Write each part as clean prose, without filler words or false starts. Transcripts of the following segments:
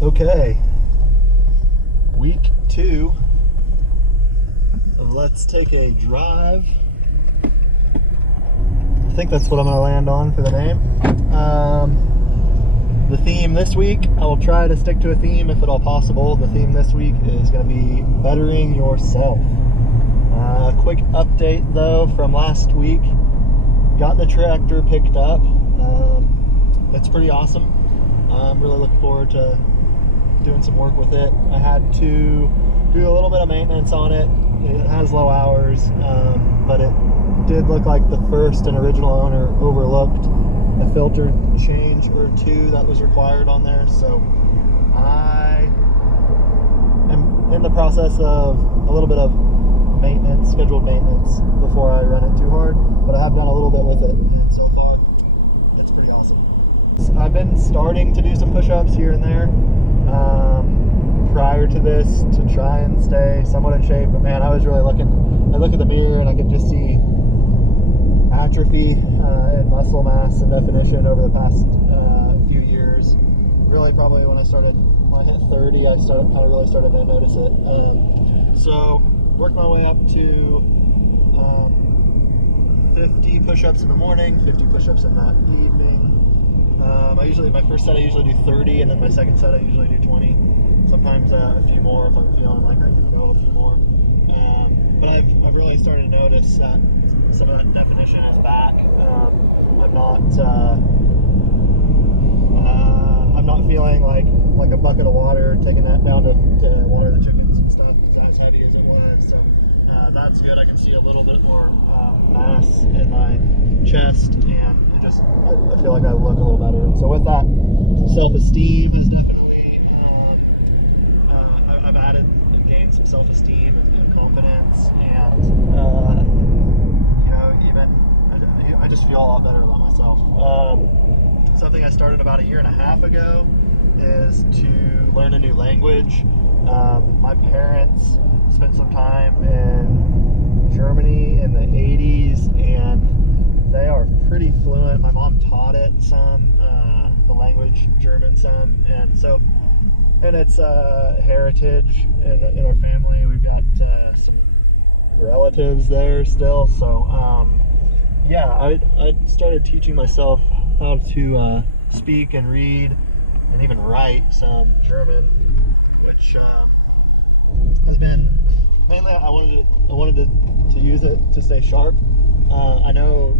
Okay, week 2 of Let's Take a Drive. I think that's what I'm going to land on for the name. The theme this week, I will try to stick to a theme if at all possible. The theme this week is going to be bettering yourself. Quick update though from last week. Got the tractor picked up. It's pretty awesome. I'm really looking forward to doing some work with it. I had to do a little bit of maintenance on it. It has low hours, but it did look like the first and original owner overlooked a filter change or 2 that was required on there. So I am in the process of a little bit of maintenance, scheduled maintenance, before I run it too hard, but I have done a little bit with it, and so far it's pretty awesome. I've been starting to do some push-ups here and there prior to this to try and stay somewhat in shape, but man, I was really I look at the mirror and I could just see atrophy in muscle mass and definition over the past few years. Really probably when I hit 30, I really started to notice it. So worked my way up to 50 push-ups in the morning, 50 push-ups in the evening. My first set I usually do 30, and then my second set I usually do 20. Sometimes a few more if I'm feeling like I can go a few more. But I've really started to notice that some of that definition is back. I'm not feeling like a bucket of water, taking that down to water the chickens and stuff. It's not as heavy as it was. So that's good. I can see a little bit more mass in my chest, and I feel like I look a little better. So with that, self-esteem is definitely, I've added and gained some self-esteem and confidence, and I just feel a lot better about myself. Something I started about 1.5 years ago is to learn a new language. My parents spent some time in Germany in the 80s, and they are pretty fluent. My mom taught it some, the language, German some, and it's heritage in our family. We've got some relatives there still, so I started teaching myself how to speak and read and even write some German, which has been mainly I wanted to use it to stay sharp. I know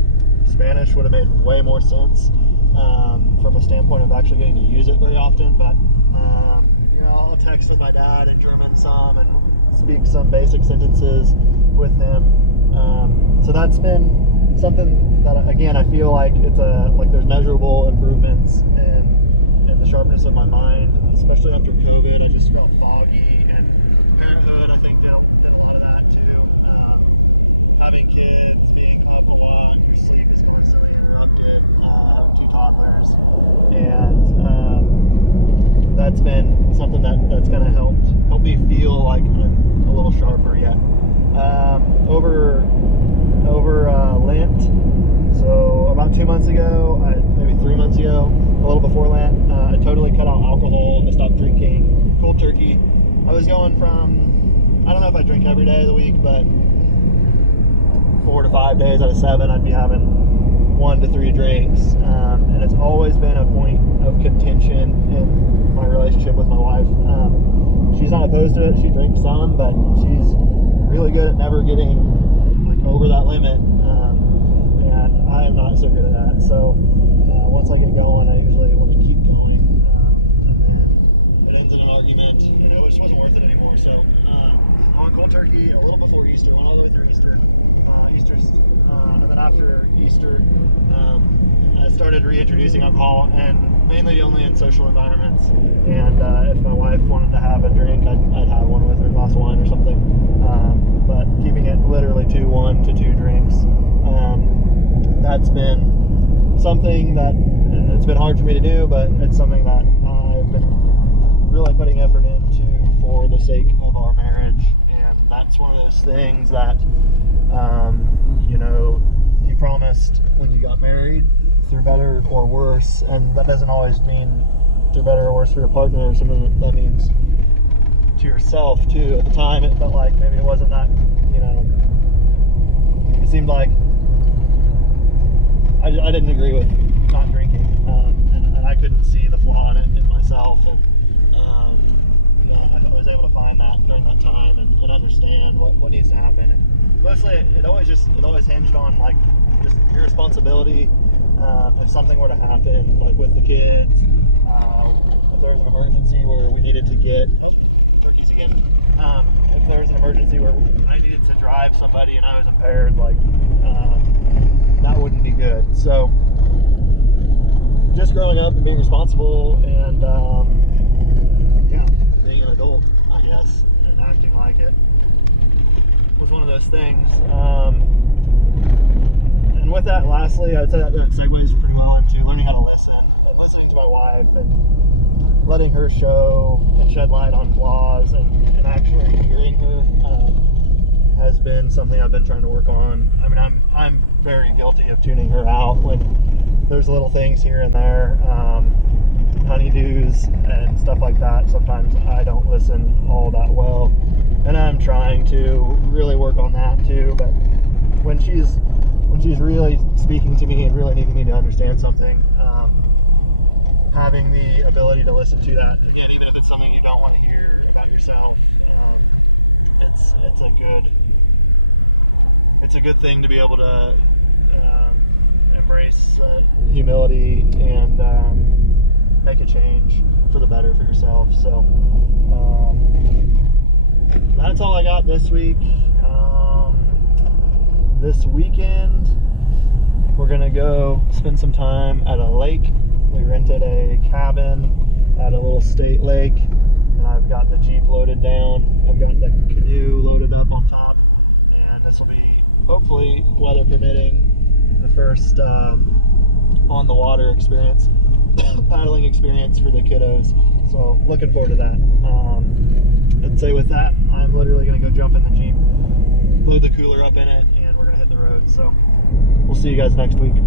Spanish would have made way more sense from a standpoint of actually getting to use it very often, but I'll text with my dad in German some and speak some basic sentences with him. So that's been something that, again, I feel like there's measurable improvements in the sharpness of my mind, especially after COVID. I just felt foggy, and parenthood, I think, did a lot of that too. Having kids, being up a lot, sleep is constantly interrupted, 2 toddlers, and that's been something that's kind of helped me feel like I'm a little sharper yet. Over Lent, so about 2 months ago, maybe 3 months ago, a little before Lent, I totally cut out alcohol. I stopped drinking cold turkey. I was going from, I don't know if I drink every day of the week, but 4 to 5 days out of 7, I'd be having 1 to 3 drinks, and it's always been a point of contention in my relationship with my wife. She's not opposed to it. She drinks some, but she's really good at never getting over that limit, and I am not so good at that. So once I get going, I usually want to keep going, and it ends in an argument, and it just wasn't worth it anymore. So on cold turkey, a little before Easter, went all the way through Easter, and then after Easter, I started reintroducing alcohol, and mainly only in social environments. And if my wife wanted to have a drink, I'd have one with her, a glass of wine or something. But keeping it literally to 1 to 2 drinks, that's been something that it's been hard for me to do, but it's something that I've been really putting effort into for the sake of our marriage. And that's one of those things that you promised when you got married, through better or worse, and that doesn't always mean through better or worse for your partner, something that means to yourself too. At the time, it felt like maybe it wasn't that, it seemed like I didn't agree with not drinking, and I couldn't see the flaw in it in myself, and I was able to find that during that time and understand what needs to happen. And mostly, it always hinged on like just your responsibility. If something were to happen, like with the kids, if there was an emergency where we needed to get cookies again, if there was an emergency where I needed to drive somebody and I was impaired, like that wouldn't be good. So just growing up and being responsible and being an adult, I guess, and acting like it was one of those things. And with that, lastly, I'd say that segues pretty well into learning how to listen, and listening to my wife and letting her show and shed light on flaws, and actually hearing her has been something I've been trying to work on. I mean, I'm very guilty of tuning her out when there's little things here and there, honeydews and stuff like that. Sometimes I don't listen all that well, and I'm trying to really work on that too. But when she's really speaking to me and really needing me to understand something, having the ability to listen to that, again, even if it's something you don't want to hear about yourself, it's a good thing to be able to embrace humility and make a change for the better for yourself. So that's all I got this week. This weekend, we're gonna go spend some time at a lake. We rented a cabin at a little state lake, and I've got the Jeep loaded down. I've got the canoe loaded up on top, and this will be, hopefully, weather permitting, the first on the water experience, paddling experience for the kiddos. So looking forward to that. I'd say with that, I'm literally gonna go jump in the Jeep, load the cooler up in it, and we're gonna hit the road. So we'll see you guys next week.